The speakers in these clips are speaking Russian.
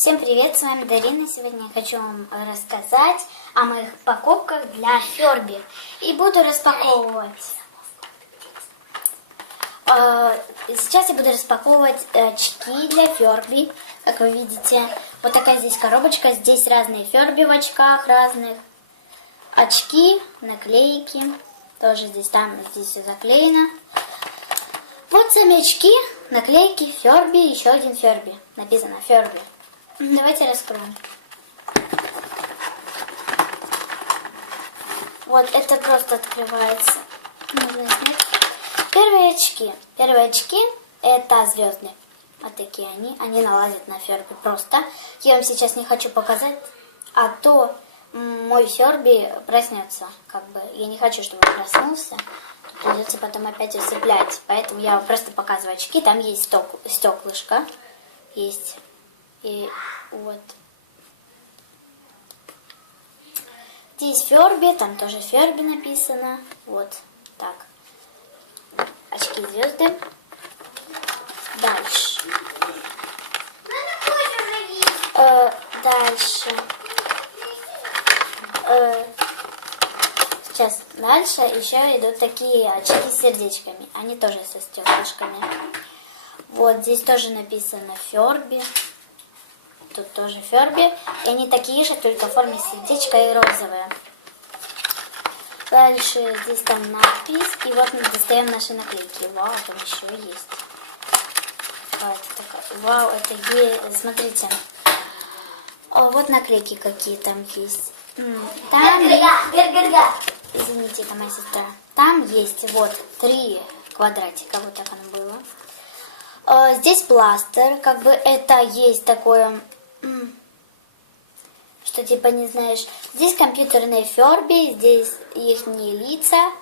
Всем привет, с вами Дарина. Сегодня я хочу вам рассказать о моих покупках для Ферби. И буду распаковывать. Э, Сейчас я буду распаковывать очки для Ферби. Как вы видите, вот такая здесь коробочка. Здесь разные Ферби в очках разных. Очки, наклейки. Тоже здесь, там, здесь все заклеено. Вот сами очки, наклейки, Ферби, еще один Ферби. Написано Ферби. Давайте раскроем. Вот это просто открывается. Нужно снять. Первые очки. Первые очки это звездные. Вот такие они. Они налазят на Ферби просто. Я вам сейчас не хочу показать, а то мой Ферби проснется. Как бы я не хочу, чтобы он проснулся. Придется потом опять усыплять. Поэтому я вам просто показываю очки. Там есть стек, стеклышко. Есть. И вот. Здесь Ферби, там тоже Ферби написано. Вот так. Очки звезды. Дальше. Э, дальше. Э, сейчас дальше еще идут такие очки с сердечками. Они тоже со стеклышками. Вот здесь тоже написано Ферби. Тут тоже Ферби. И они такие же, только в форме сердечка и розовые. Дальше здесь там надпись. И вот мы достаем наши наклейки. Вау, там еще есть. Вау, это, такая... Вау, это е... Смотрите. О, вот наклейки какие там есть. Там Извините, это моя сестра. Там есть вот три квадратика. Вот так оно было. Здесь пластер. Как бы это есть такое что типа не знаешь. Здесь компьютерные ферби, здесь их лица.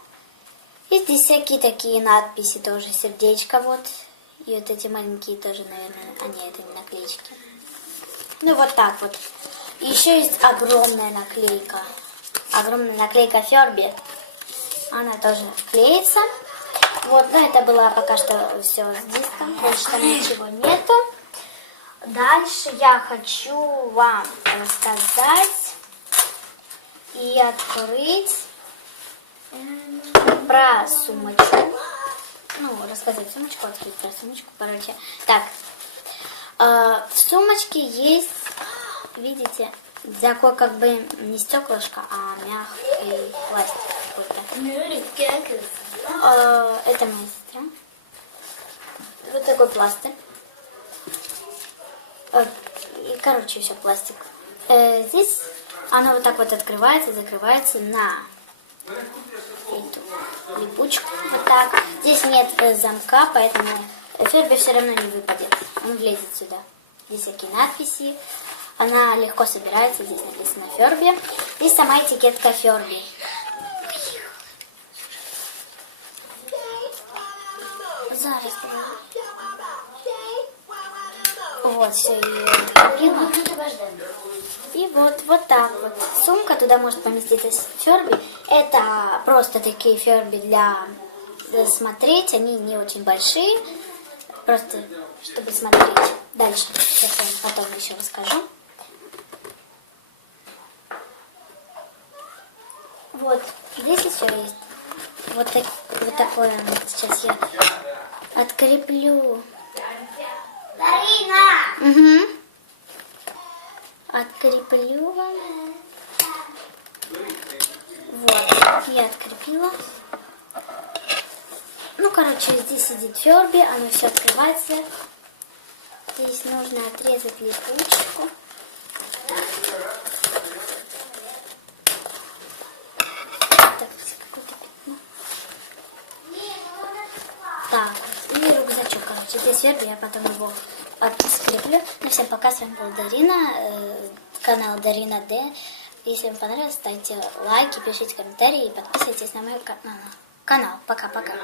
И здесь всякие такие надписи тоже, сердечко вот. И вот эти маленькие тоже, наверное, они это не наклеечки. Ну вот так вот. И еще есть огромная наклейка. Огромная наклейка Ферби. Она тоже клеится. Вот, ну это было пока что все с диском. Больше там ничего нету. Дальше я хочу вам рассказать и открыть про сумочку. Ну, рассказать сумочку, открыть про сумочку, короче. Так, э, в сумочке есть, видите, такой как бы не стеклышко, а мягкий пластик какой-то. Э, это моя сестра. Вот такой пластик. Э, и, короче, все пластик. Э, здесь оно вот так вот открывается, закрывается на эту липучку. Вот так. Здесь нет э, замка, поэтому ферби все равно не выпадет. Он влезет сюда. Здесь всякие надписи. Она легко собирается. Здесь написано Ферби. И сама этикетка Ферби. Зараз Вот, все, и И вот, вот так вот. Сумка, туда может поместиться ферби. Это просто такие ферби для смотреть. Они не очень большие. Просто, чтобы смотреть. Дальше, сейчас я вам потом еще расскажу. Вот, здесь еще есть. Вот, так, вот такое. Сейчас я откреплю. Дарина! Угу. Откреплю вам. Вот, я открепила. Ну, короче, здесь сидит Ферби, оно все открывается. Здесь нужно отрезать липучку. Так, Так, и рюкзачок, короче, здесь Ферби, я потом его скреплю. Ну, всем пока, с вами была Дарина, э, канал Дарина Д. Если вам понравилось, ставьте лайки, пишите комментарии и подписывайтесь на мой канал. Пока-пока.